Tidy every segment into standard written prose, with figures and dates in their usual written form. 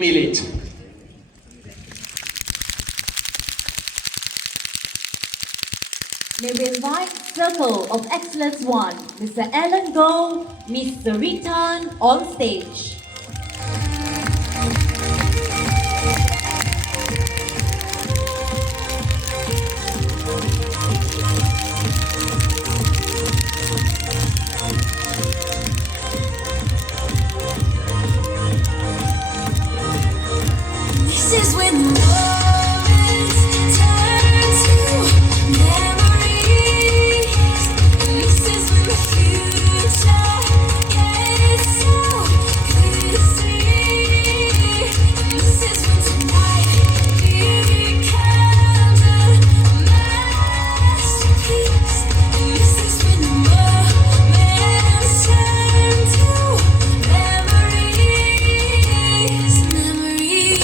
Millet. May we invite Circle of Excellence 1, Mr. Alan Goh, Mr. Ritan on stage. This is when moments turn to memories, and this is when the future gets so clear to see. And this is when tonight becomes a masterpiece. And this is when the moments turn to memories, memories.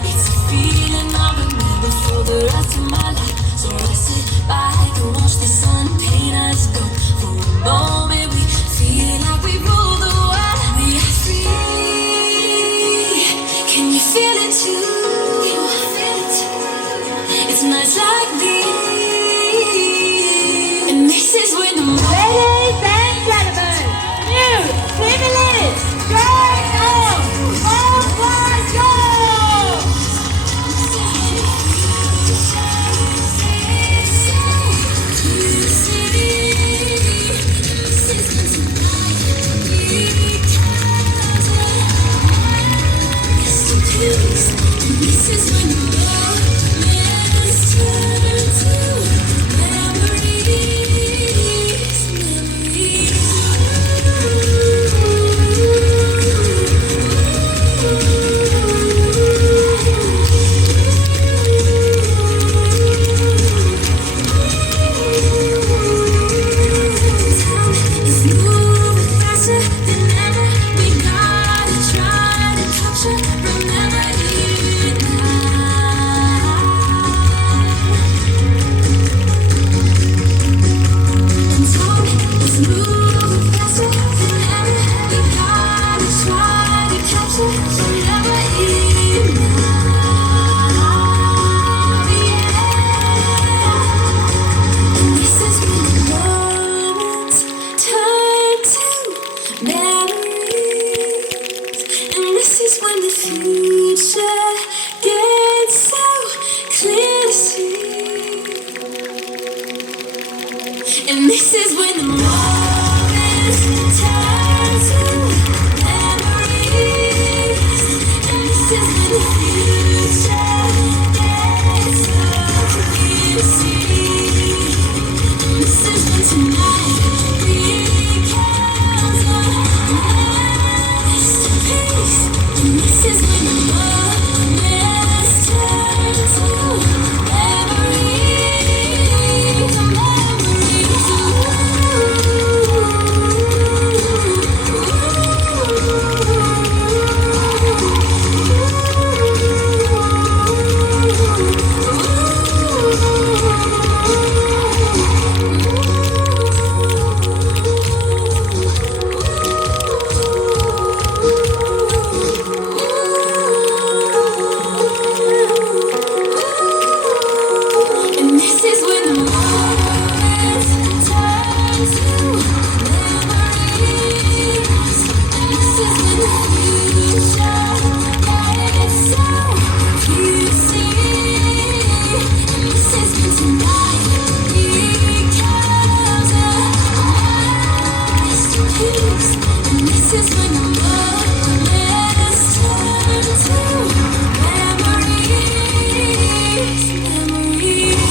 It's a feeling I remember for the rest of my life. So I sit back and watch the sun paint us gold. For a moment we feel like we rule the world. We are free. Can you feel it too? It's nights like these, and this is when the Ladies and gentlemen, new privilege, join us! Oh my God! This is when the moments turn to memories, Time is moving faster than ever. We gotta try to capture, remember it now. And time is moving faster than ever. We gotta try to capture, remember it now. Yeah. And this is when the moments turn to memories, and this is when the future gets so clear to see. And this is when the moments turn to memories, and this is when the future gets so clear to see. And this is when tonight becomes a masterpiece. And this is when the moments turn to memories, and this is when the moments turn to memories, and this is when the future gets so clear to see. And this is when tonight becomes a masterpiece. And this is when the moments turn to memories, memories.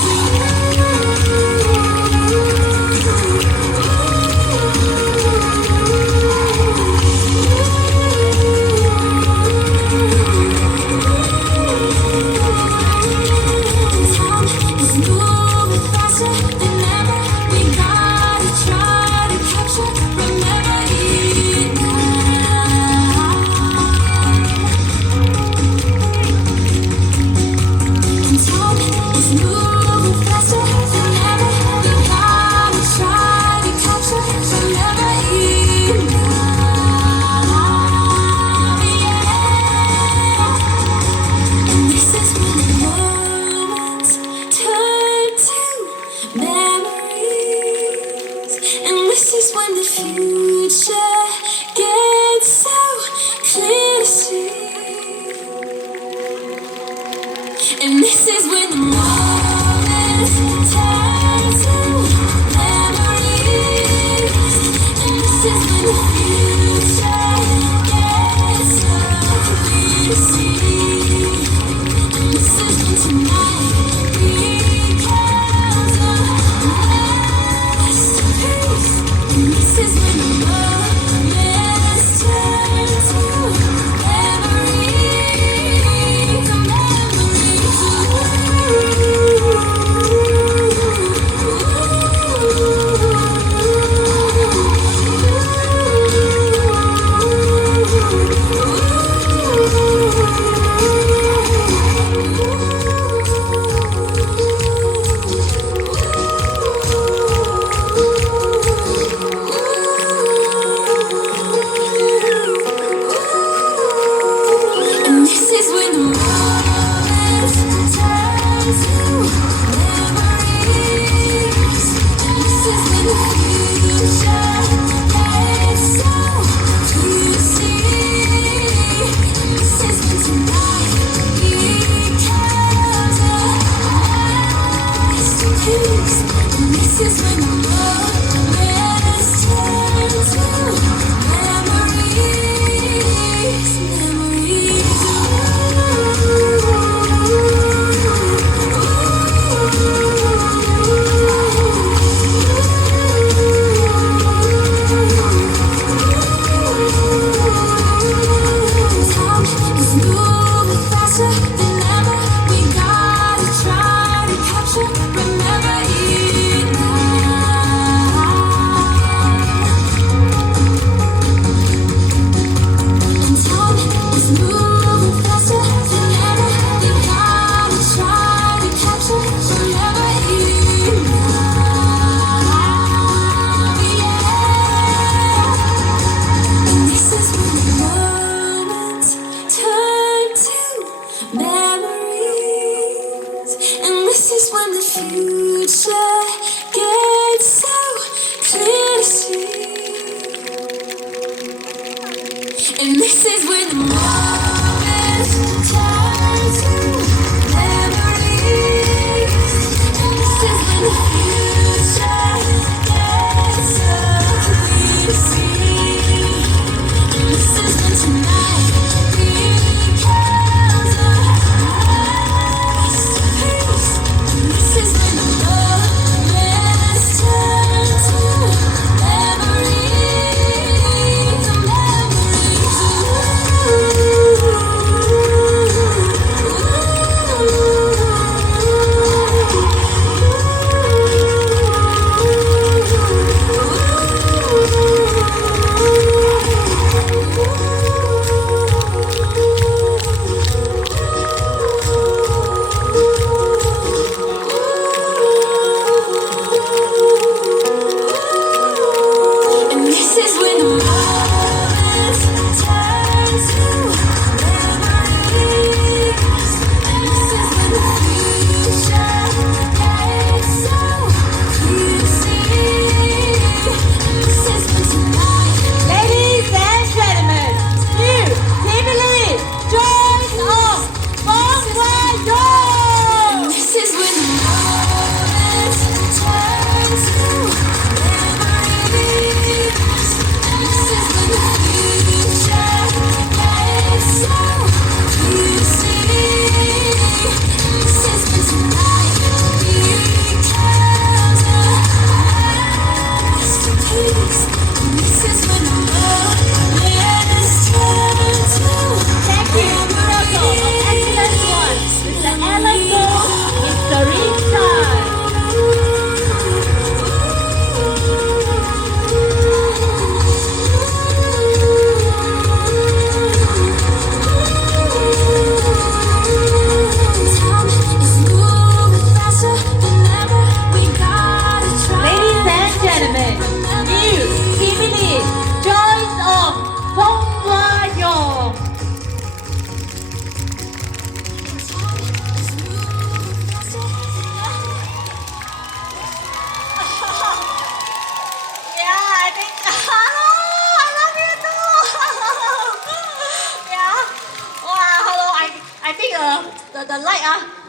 the light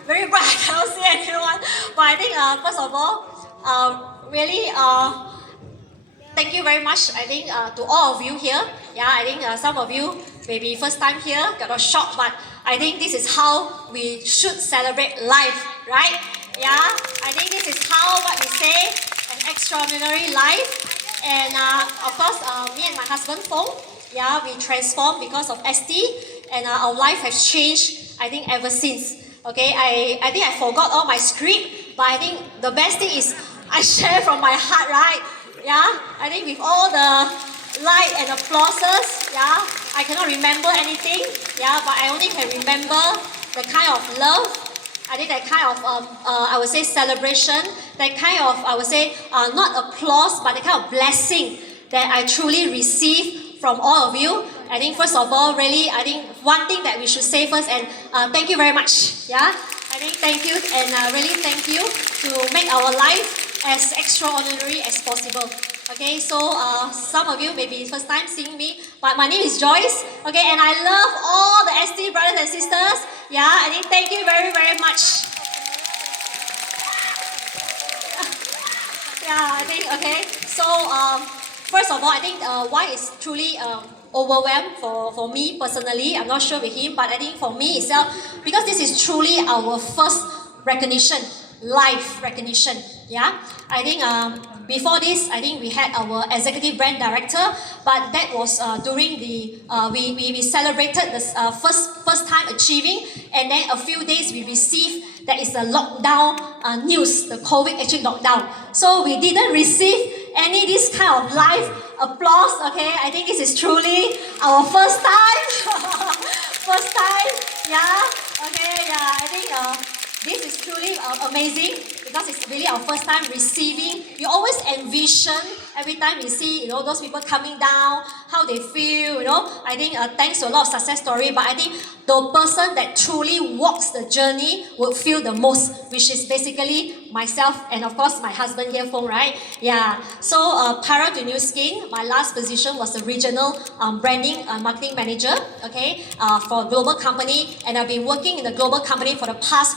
very bright. I cannot see anyone. But I think first of all, really thank you very much. I think to all of you here. Yeah, I think some of you maybe first time here, got a shock, but I think this is how we should celebrate life, right? Yeah, I think this is how what we say an extraordinary life. And of course, me and my husband Fong, yeah, we transformed because of ST, and our life has changed. I think ever since. Okay, I think I forgot all my script, but I think the best thing is I share from my heart, right? Yeah, I think with all the light and applauses, yeah, I cannot remember anything, yeah, but I only can remember the kind of love, I think that kind of, I would say celebration, that kind of, I would say, not applause, but the kind of blessing that I truly receive from all of you. I think first of all, really, I think one thing that we should say first, and thank you very much, yeah, I think thank you, and really thank you to make our life as extraordinary as possible. Okay, so some of you may be first time seeing me, but my name is Joyce. Okay, and I love all the ST brothers and sisters. Yeah, I think thank you very, very much. Yeah, I think, okay. So, first of all, I think why is truly overwhelmed for me personally. I'm not sure with him, but I think for me itself, because this is truly our first recognition, life recognition. Yeah, I think before this, I think we had our executive brand director, but that was during the we celebrated the first time achieving, and then a few days we received that is a lockdown news, the COVID actually lockdown. So we didn't receive any this kind of live applause. Okay, I think this is truly our first time, first time. Yeah. Okay. Yeah. I think this is truly amazing. Because it's really our first time receiving. You always envision every time we see, those people coming down, how they feel, I think thanks to a lot of success story, but I think the person that truly walks the journey would feel the most, which is basically myself and of course my husband here, Fong, right? Yeah. So prior to Nuskin, my last position was a regional branding marketing manager, okay, for a global company, and I've been working in the global company for the past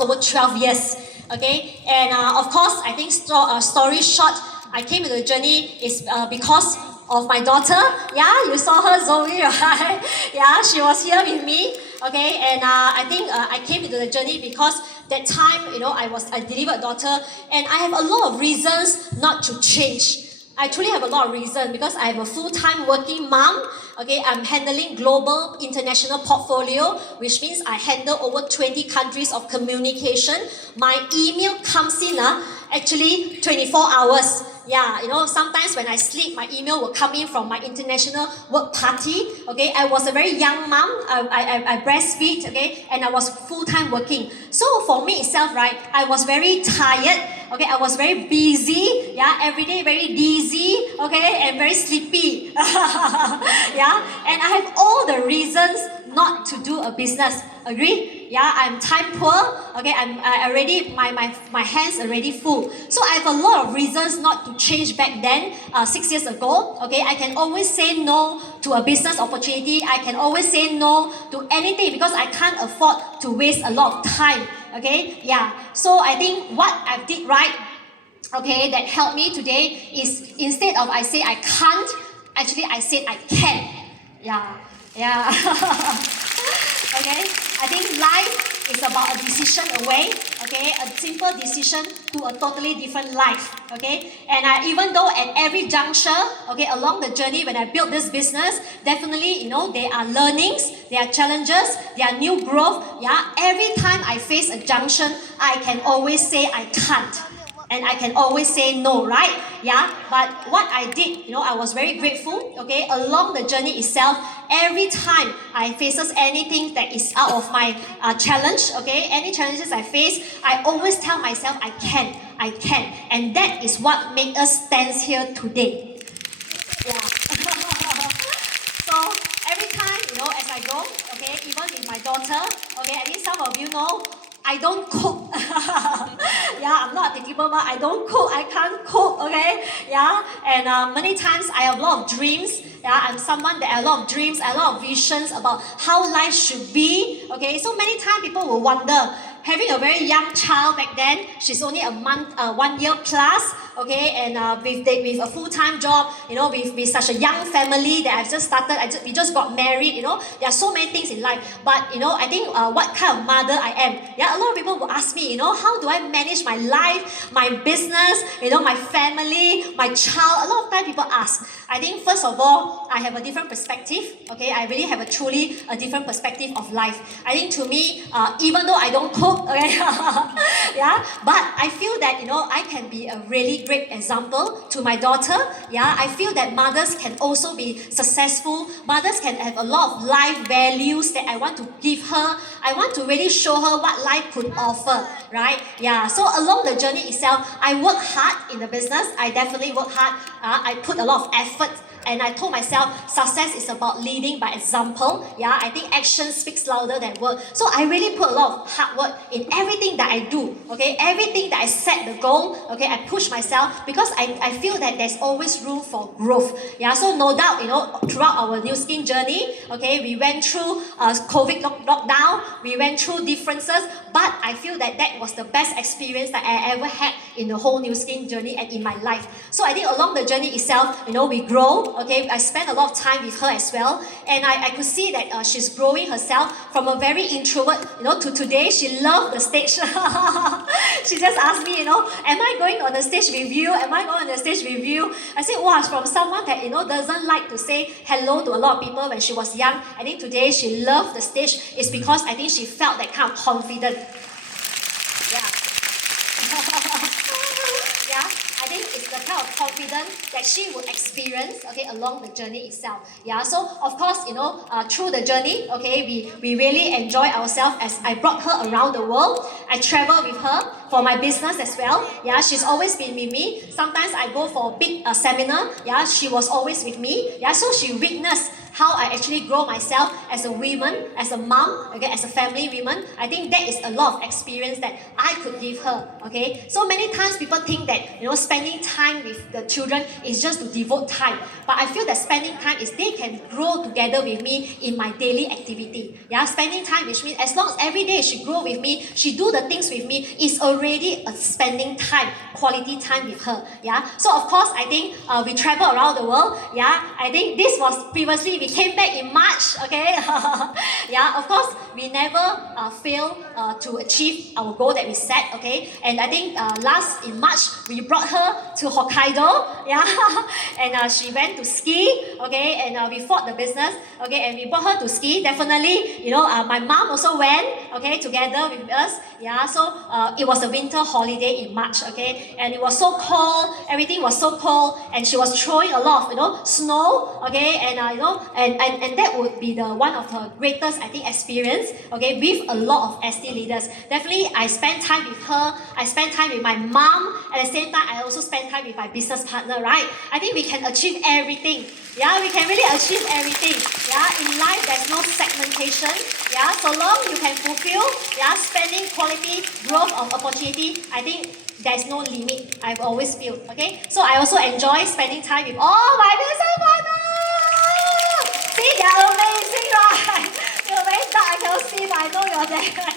over 12 years. Okay, and of course, I think story short, I came to the journey is because of my daughter. Yeah, you saw her, Zoe, right? Yeah, she was here with me. Okay, and I think I came into the journey because that time, I delivered a daughter, and I have a lot of reasons not to change. I truly have a lot of reasons because I am a full-time working mom. Okay, I'm handling global international portfolio, which means I handle over 20 countries of communication. My email comes in actually 24 hours. Yeah, sometimes when I sleep, my email will come in from my international work party. Okay, I was a very young mom. I breastfeed, okay, and I was full-time working. So for me itself, right, I was very tired. Okay, I was very busy. Yeah, every day very dizzy. Okay, and very sleepy. Yeah, and I have all the reasons not to do a business. Agree? Yeah, I'm time poor. Okay, I already my hands already full. So I have a lot of reasons not to change back then. 6 years ago. Okay, I can always say no to a business opportunity. I can always say no to anything because I can't afford to waste a lot of time. Okay, yeah. So I think what I did right, okay, that helped me today is instead of I say I can't, actually I said I can. Yeah, yeah. Okay, I think life is about a decision away. Okay, a simple decision to a totally different life. Okay, and even though at every juncture, okay, along the journey when I built this business, definitely there are learnings, there are challenges, there are new growth. Yeah, every time I face a junction, I can always say I can't. And I can always say no, right? Yeah, but what I did, I was very grateful, okay, along the journey itself, every time I faces anything that is out of my challenge, okay, any challenges I face, I always tell myself, I can, and that is what makes us stand here today. Yeah. So every time, as I go, okay, even with my daughter, okay, I think some of you know, I don't cook. Yeah, I'm not a capable mom. I don't cook. I can't cook. Okay. Yeah. And many times I have a lot of dreams. Yeah, I'm someone that has a lot of dreams, a lot of visions about how life should be. Okay, so many times people will wonder, having a very young child back then, she's only a month, 1 year plus, okay, and with a full-time job, with such a young family that I've just started, we just got married, there are so many things in life, but I think what kind of mother I am. Yeah, a lot of people will ask me, how do I manage my life, my business, my family, my child. A lot of times people ask. I think first of all, I have a different perspective. Okay, I really have a truly a different perspective of life. I think to me, even though I don't cook, okay, yeah, but I feel that I can be a really great example to my daughter. Yeah, I feel that mothers can also be successful. Mothers can have a lot of life values that I want to give her. I want to really show her what life could offer, right? Yeah, so along the journey itself, I work hard in the business. I definitely work hard. I put a lot of effort. And I told myself, success is about leading by example. Yeah, I think action speaks louder than word. So I really put a lot of hard work in everything that I do. Okay, everything that I set the goal. Okay, I push myself because I feel that there's always room for growth. Yeah, so no doubt, throughout our Nuskin journey, okay, we went through COVID lockdown, we went through differences, but I feel that that was the best experience that I ever had in the whole Nuskin journey and in my life. So I think along the journey itself, we grow. Okay, I spent a lot of time with her as well, and I could see that she's growing herself from a very introvert, to today she loved the stage. She just asked me, am I going on the stage with you? Am I going on the stage with you? I said, wow, from someone that doesn't like to say hello to a lot of people when she was young. I think today she loved the stage is because I think she felt that kind of confidence. Yeah. Yeah, I think it's the kind of confidence that she would experience, okay, along the journey itself. Yeah, so of course, through the journey, okay, we really enjoy ourselves as I brought her around the world. I travel with her for my business as well. Yeah, she's always been with me. Sometimes I go for a big seminar. Yeah, she was always with me. Yeah, so she witnessed how I actually grow myself as a woman, as a mom, okay, as a family woman. I think that is a lot of experience that I could give her. Okay, so many times people think that spending time with the children is just to devote time, but I feel that spending time is they can grow together with me in my daily activity. Yeah, spending time with me, as long as every day she grow with me, she do the things with me, is already a spending time, quality time with her. Yeah, so of course I think we travel around the world. Yeah, I think this was previously we came back in March. Okay, yeah, of course we never fail to achieve our goal that we set. Okay, and I think last in March we brought her to Hokkaido. Yeah, and she went to ski. Okay, and we fought the business. Okay, and we brought her to ski. Definitely, my mom also went. Okay, together with us. Yeah, so it was a winter holiday in March. Okay, and it was so cold. Everything was so cold, and she was throwing a lot of snow. Okay, and and that would be the one of her greatest, I think, experience. Okay, with a lot of ST leaders. Definitely, I spent time with her. I spent time with my mom. At the same time, I also spent time with my business partner. Right? I think we can achieve everything. Yeah, we can really achieve everything. Yeah, in life there's no segmentation. Yeah, so long you can fulfill. Yeah, spending quality growth of opportunity. I think there's no limit. I've always feel. Okay, so I also enjoy spending time with all my business partners. See, they're amazing, right? You're very dark. I cannot see, but I know you're there.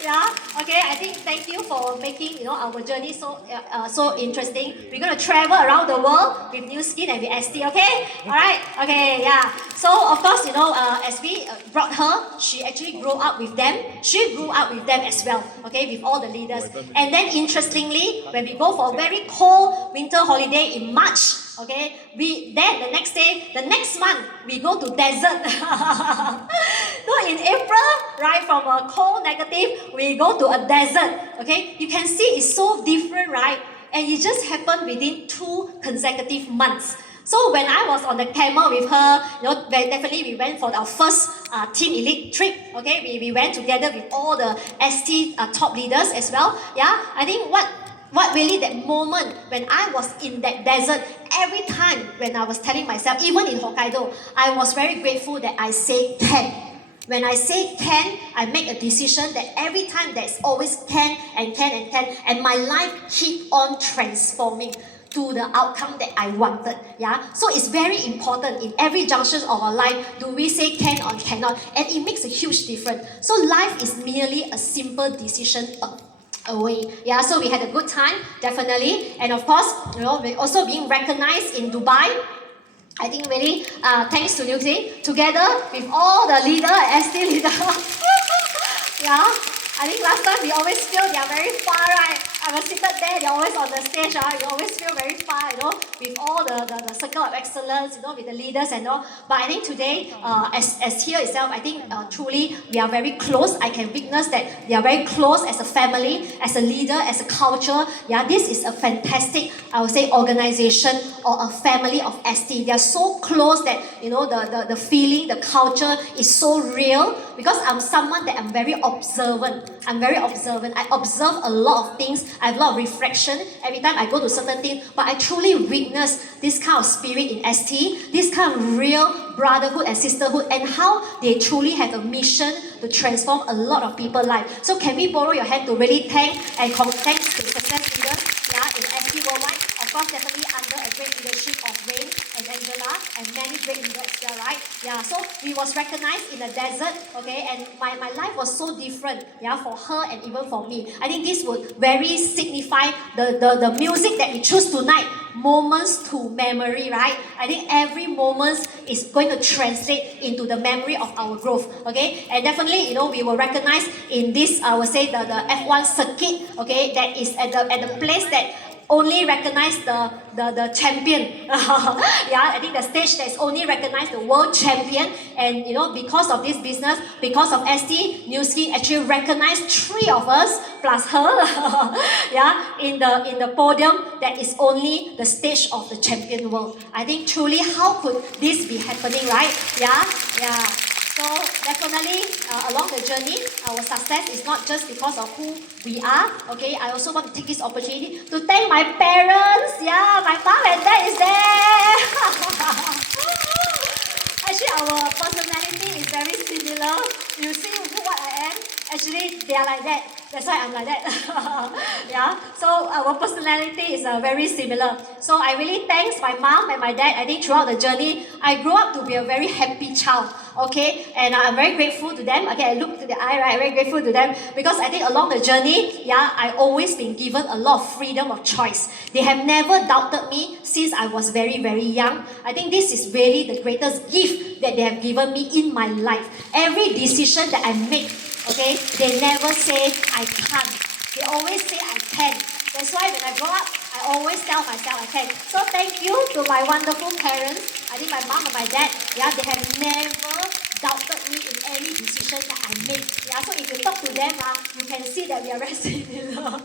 Yeah. Okay. I think thank you for making our journey so interesting. We're gonna travel around the world with Nuskin and with ST. Okay. All right. Okay. Yeah. So of course as we brought her, she actually grew up with them. She grew up with them as well. Okay, with all the leaders. And then interestingly, when we go for a very cold winter holiday in March. Okay, then the next month we go to desert. So in April, right, from a cold negative, we go to a desert. Okay, you can see it's so different, right? And it just happened within 2 consecutive months. So when I was on the camel with her, definitely we went for our first Team Elite trip. Okay, we went together with all the ST top leaders as well. Yeah, I think what really that moment when I was in that desert, every time when I was telling myself, even in Hokkaido, I was very grateful that I say can. When I say can, I make a decision that every time there's always can, and my life keep on transforming. to the outcome that I wanted. Yeah, so it's very important in every junction of our life. Do we say can or cannot? And it makes a huge difference. So life is merely a simple decision away. Yeah, so we had a good time, definitely. And of course, we're also being recognized in Dubai. I think really thanks to Nuskin, together with all the leader and ST leader. Yeah, I think last time we always feel they are very far, right? I was seated there, they're always on the stage, you always feel very far, with all the circle of excellence, with the leaders and all. But I think today, as here itself, I think truly we are very close. I can witness that they are very close as a family, as a leader, as a culture. Yeah, this is a fantastic, I would say, organization or a family of ST. They are so close that, the feeling, the culture is so real, because I'm someone that I'm very observant. I observe a lot of things. I have a lot of reflection every time I go to certain things. But I truly witness this kind of spirit in ST, this kind of real brotherhood and sisterhood, and how they truly have a mission to transform a lot of people's life. So can we borrow your hand to really thank thanks to the success leaders, in ST Worldwide? Of course, definitely under a great leadership of Rain and Angela and many great leaders as well, right? Yeah, so we was recognized in the desert, okay, and my life was so different, for her and even for me. I think this would very signify the music that we choose tonight, moments to memory, right? I think every moment is going to translate into the memory of our growth, okay? And definitely, we will recognize in this, I would say, the F1 circuit, okay, that is at the place that only recognize the champion. Yeah, I think the stage that's only recognize the world champion. And because of this business, because of ST, Nuskin actually recognized 3 of us plus her, yeah, in the podium that is only the stage of the champion world. I think truly, how could this be happening, right? Yeah. So definitely along the journey, our success is not just because of who we are. Okay, I also want to take this opportunity to thank my parents. Yeah, my mom and dad is there. Actually, our personality is very similar. You see what I am. Actually, they are like that. That's why I'm like that. Yeah. So our personality is very similar. So I really thanks my mom and my dad. I think throughout the journey, I grew up to be a very happy child. Okay, and I'm very grateful to them. Okay, I look to the eye, right? I'm very grateful to them because I think along the journey, I always been given a lot of freedom of choice. They have never doubted me since I was very, very young. I think this is really the greatest gift that they have given me in my life. Every decision that I make, okay, they never say I can't. They always say I can. That's why when I grow up, I always tell myself I can. So thank you to my wonderful parents. I think my mom and my dad, they have never doubted me in any decision that I make. Yeah, so if you talk to them, you can see that we are very similar.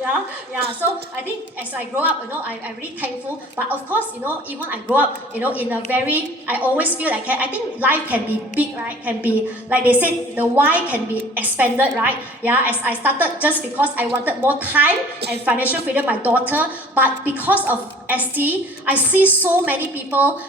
Yeah. So I think as I grow up, I'm really thankful. But of course, even I grow up, in a very, I always feel like I think life can be big, right? Can be like they said, the why can be expanded, right? Yeah. As I started just because I wanted more time and financial freedom, my daughter, but because of ST, I see so many people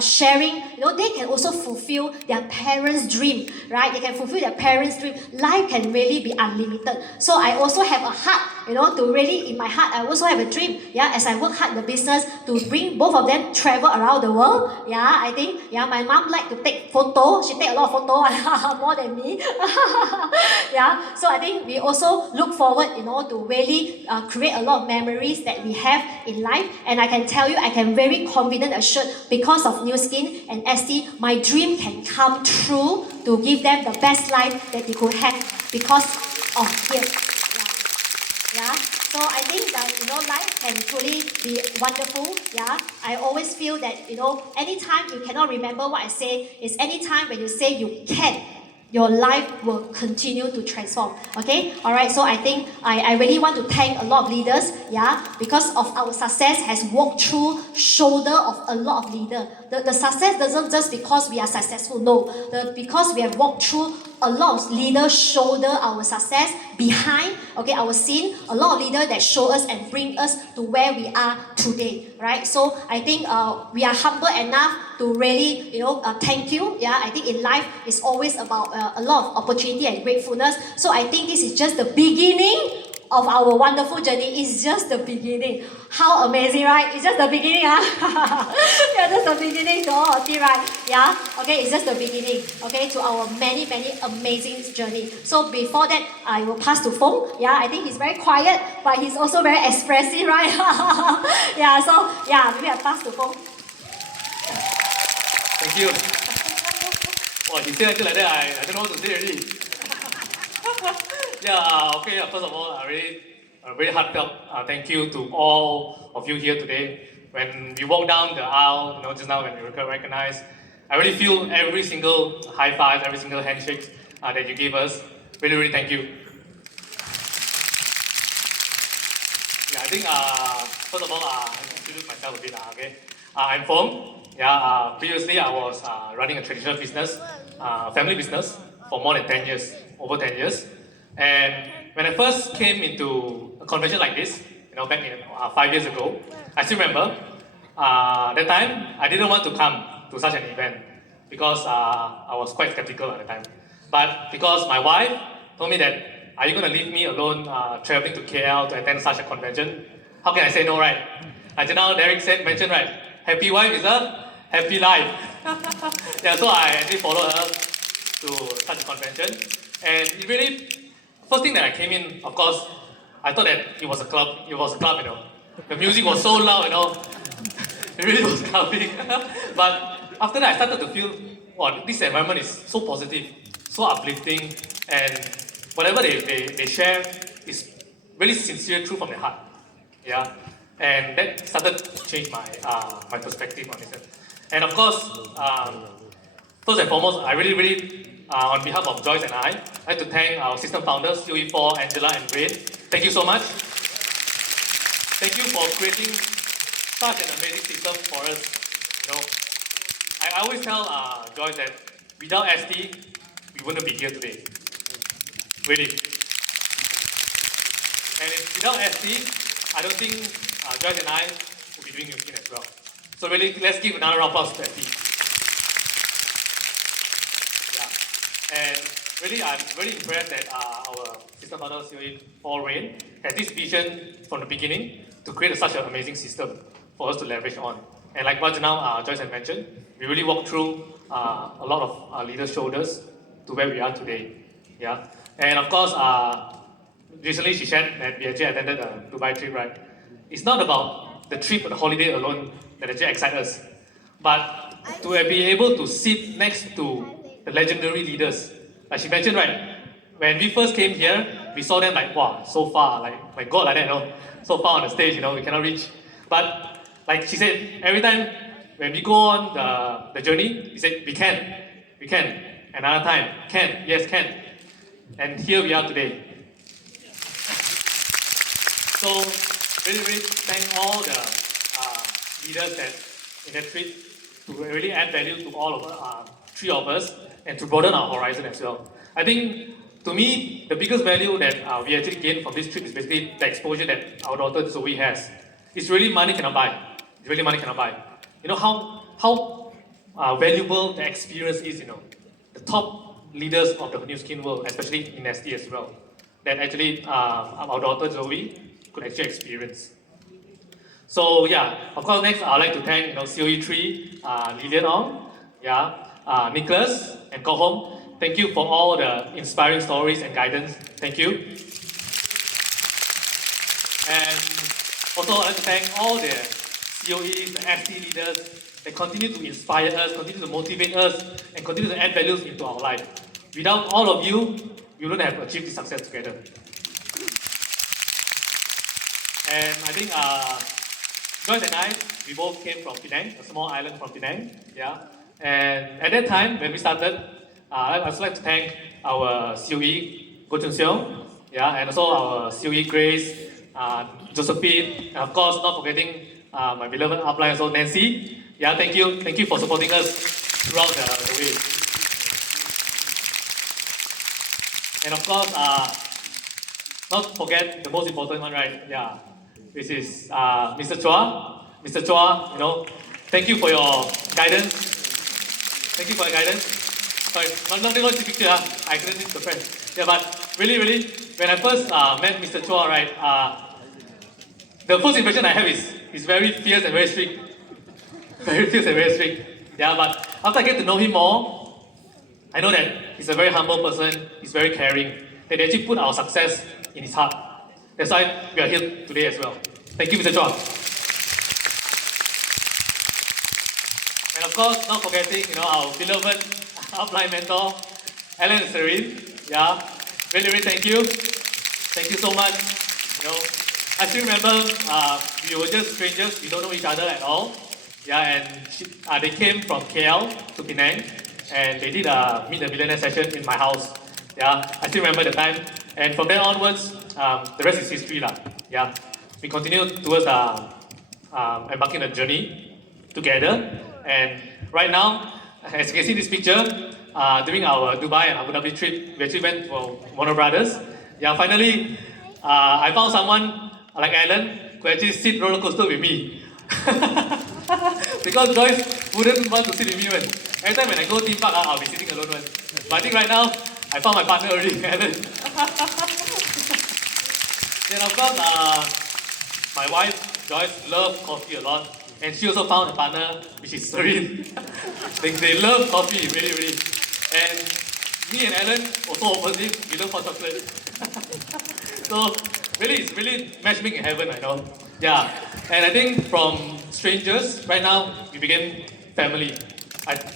sharing. They can also fulfill their parents' dream, right? They can fulfill their parents' dream. Life can really be unlimited. So I also have a heart, to really, in my heart, I also have a dream. Yeah, as I work hard in the business to bring both of them travel around the world. Yeah, I think, my mom like to take photo. She take a lot of photo, more than me. Yeah, so I think we also look forward, to really create a lot of memories that we have in life. And I can tell you, I can very confident assured because of Nuskin and ST, my dream can come true to give them the best life that they could have because of here. Yeah. So I think that life can truly be wonderful. Yeah. I always feel that anytime you cannot remember what I say, is anytime when you say you can, your life will continue to transform. Okay? Alright, so I think I really want to thank a lot of leaders, because of our success has walked through shoulder of a lot of leaders. The success doesn't just because we are successful, no. Because we have walked through a lot of leaders shoulder our success behind, our scene, a lot of leaders that show us and bring us to where we are today, right? So I think we are humble enough to really, thank you. Yeah, I think in life it's always about a lot of opportunity and gratefulness. So I think this is just the beginning of our wonderful journey is just the beginning. How amazing, right? It's just the beginning, huh? Yeah, just the beginning to all of you, right? Yeah, okay, it's just the beginning, okay, to our many, many amazing journey. So before that, I will pass to Fong. Yeah, I think he's very quiet, but he's also very expressive, right? Yeah, so yeah, maybe I pass to Fong. Thank you. Oh, he said until like that, I don't know what to say already. Yeah, okay, first of all, I really, very heartfelt thank you to all of you here today. When we walk down the aisle, just now when we were recognized, I really feel every single high five, every single handshake that you gave us. Really, really thank you. Yeah, I think, first of all, I'll introduce myself a bit, okay? I'm Fong. Yeah, previously I was running a traditional business, family business, for more than 10 years, over 10 years. And when I first came into a convention like this, back in 5 years ago, I still remember, that time I didn't want to come to such an event because I was quite skeptical at the time. But because my wife told me that, are you going to leave me alone traveling to KL to attend such a convention? How can I say no, right? As now Derek mentioned, right? Happy wife is a happy life. Yeah, so I actually followed her to such a convention. And it really, first thing that I came in, of course, I thought that it was a club, The music was so loud, It really was clubbing. But after that, I started to feel, wow, this environment is so positive, so uplifting, and whatever they share is really sincere, true from their heart. Yeah, and that started to change my my perspective on it. And of course, first and foremost, I really, on behalf of Joyce and I'd like to thank our system founders, COE4, Angela and Wayne. Thank you so much. Thank you for creating such an amazing system for us. I always tell Joyce that without ST, we wouldn't be here today. Really. And without ST, I don't think Joyce and I will be doing Nuskin as well. So really, let's give another round of applause to ST. Yeah. And really, I'm very impressed that our system founder, CEO Paul Rain, had this vision from the beginning to create such an amazing system for us to leverage on. And like what now Joyce had mentioned, we really walked through a lot of our leaders' shoulders to where we are today. Yeah. And of course, recently she shared that we actually attended a Dubai trip, right? It's not about the trip or the holiday alone that actually excites us, but to be able to sit next to the legendary leaders. Like she mentioned, right? When we first came here, we saw them like, wow, so far, like my God, like that, so far on the stage, we cannot reach. But like she said, every time when we go on the journey, we said, we can. Another time, can, yes, can. And here we are today. So, really thank all the leaders that in that trip to really add value to all of three of us and to broaden our horizon as well. I think, to me, the biggest value that we actually gained from this trip is basically the exposure that our daughter Zoe has. It's really money cannot buy. It's really money cannot buy. You know how valuable the experience is, The top leaders of the Nuskin world, especially in ST as well, that actually our daughter Zoe could actually experience. So yeah, of course next I'd like to thank COE3, Lilian Ong, Nicholas and Go Home. Thank you for all the inspiring stories and guidance. Thank you. And also I'd like to thank all the COEs, the ST leaders that continue to inspire us, continue to motivate us, and continue to add values into our life. Without all of you, we wouldn't have achieved this success together. And I think Joyce and I, we both came from Penang, a small island from Penang. Yeah. And at that time, when we started, I'd also like to thank our COE, Go Chun Seong, and also our COE Grace, Josephine, and of course, not forgetting my beloved upline, also Nancy. Thank you for supporting us throughout the way. And of course, not forget the most important one, right? This is Mr. Chua. Mr. Chua, thank you for your guidance. Thank you for your guidance. sorry, not going to the picture. I couldn't see the friend. Yeah, but really, when I first met Mr. Chua, right, the first impression I have is he's very fierce and very strict. Very fierce and very strict. Yeah, but after I get to know him more, I know that he's a very humble person, he's very caring, that he actually put our success in his heart. That's why we are here today as well. Thank you, Mr. Chua. And of course, not forgetting, our beloved upline mentor, Alan and Serene. Yeah, really thank you. Thank you so much. I still remember we were just strangers, we don't know each other at all. Yeah, and they came from KL to Penang, and they did a Meet the Millionaire session in my house. Yeah, I still remember the time. And from then onwards, the rest is history lah. Yeah, we continued towards embarking on a journey together. And right now, as you can see this picture, during our Dubai and Abu Dhabi trip, we actually went for Warner Brothers. Yeah, finally, I found someone like Alan who actually sit roller coaster with me. Because Joyce wouldn't want to sit with me when every time when I go theme park, I'll be sitting alone. But I think right now, I found my partner already, Alan. Then of course, my wife, Joyce, loves coffee a lot. And she also found a partner, which is Serene. they love coffee, really. And me and Alan, also opposite, we love hot chocolate. So, it's really matchmaking in heaven, I know. Yeah, and I think from strangers, right now, we became family.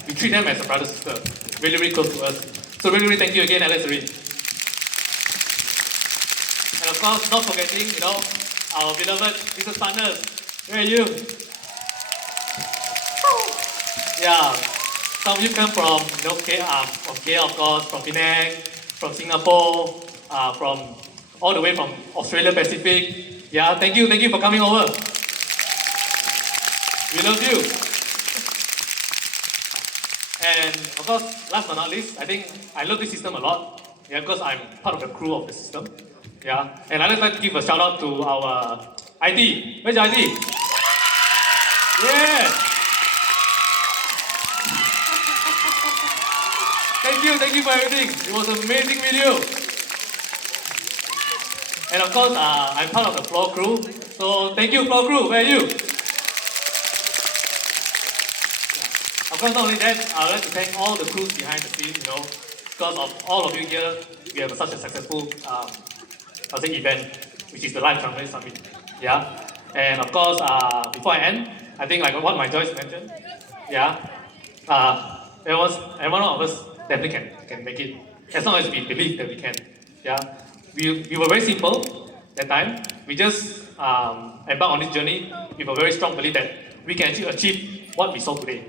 We treat them as a brother, sister. Really close to us. So really thank you again, Alan, Serene. And of course, not forgetting, our beloved business partners. Where are you? Yeah, some of you come from, from KL, of course, from Penang, from Singapore, from all the way from Australia Pacific. Yeah, thank you for coming over. We love you. And of course, last but not least, I think I love this system a lot. Yeah, because I'm part of the crew of the system. Yeah, and I'd like to give a shout out to our IT. Where's your IT? Yeah. Thank you for everything. It was an amazing video. And of course, I'm part of the floor crew. So thank you, floor crew. Where are you? Of course, not only that, I would like to thank all the crews behind the scenes. Because of all of you here, we have such a successful, event, which is the Live Company Summit. Yeah. And of course, before I end, I think like what my Joyce mentioned. Yeah. Every one of us definitely can make it, as long as we believe that we can. Yeah, we were very simple that time. We just embarked on this journey with a very strong belief that we can actually achieve what we saw today.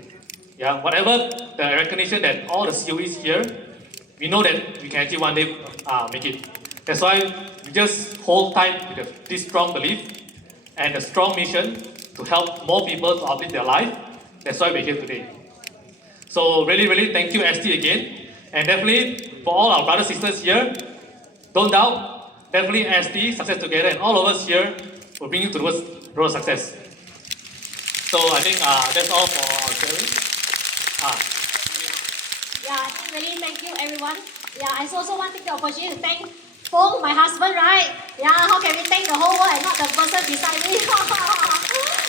Yeah, whatever the recognition that all the COEs here, we know that we can actually one day make it. That's why we just hold tight with this strong belief and a strong mission to help more people to uplift their life. That's why we're here today. So really thank you ST again, and definitely for all our brothers sisters here, don't doubt, definitely ST, Success Together, and all of us here will bring you towards road of success. So I think that's all for our sharing. Yeah, I think really thank you everyone. Yeah, I also want to take the opportunity to thank Fong, my husband, right? Yeah, how can we thank the whole world and not the person beside me?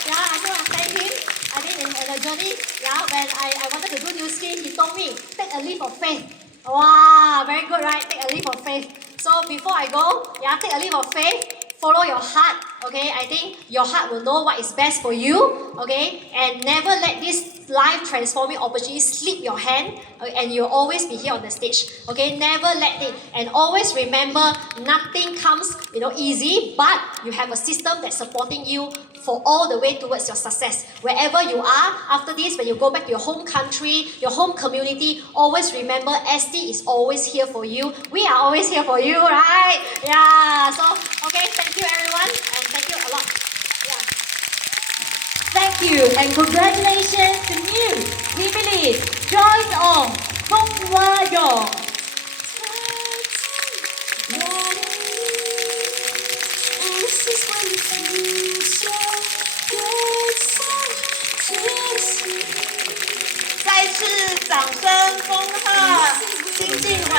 Yeah, I just want to thank him. I think in the journey, yeah, when I wanted to do Nuskin, he told me, take a leap of faith. Wow, very good, right? Take a leap of faith. So before I go, yeah, take a leap of faith. Follow your heart, okay? I think your heart will know what is best for you, okay? And never let this life-transforming opportunity slip your hand, okay? And you'll always be here on the stage, okay? Never let it. And always remember, nothing comes, easy, but you have a system that's supporting you for all the way towards your success. Wherever you are, after this, when you go back to your home country, your home community, always remember ST is always here for you. We are always here for you, right? Yeah, so, okay, thank you everyone, and thank you a lot. Yeah. Thank you and congratulations to new team lead Joyce Ong, Fong Hwa Yong. This is when you feel so good, so juicy. 再次掌声恭贺心境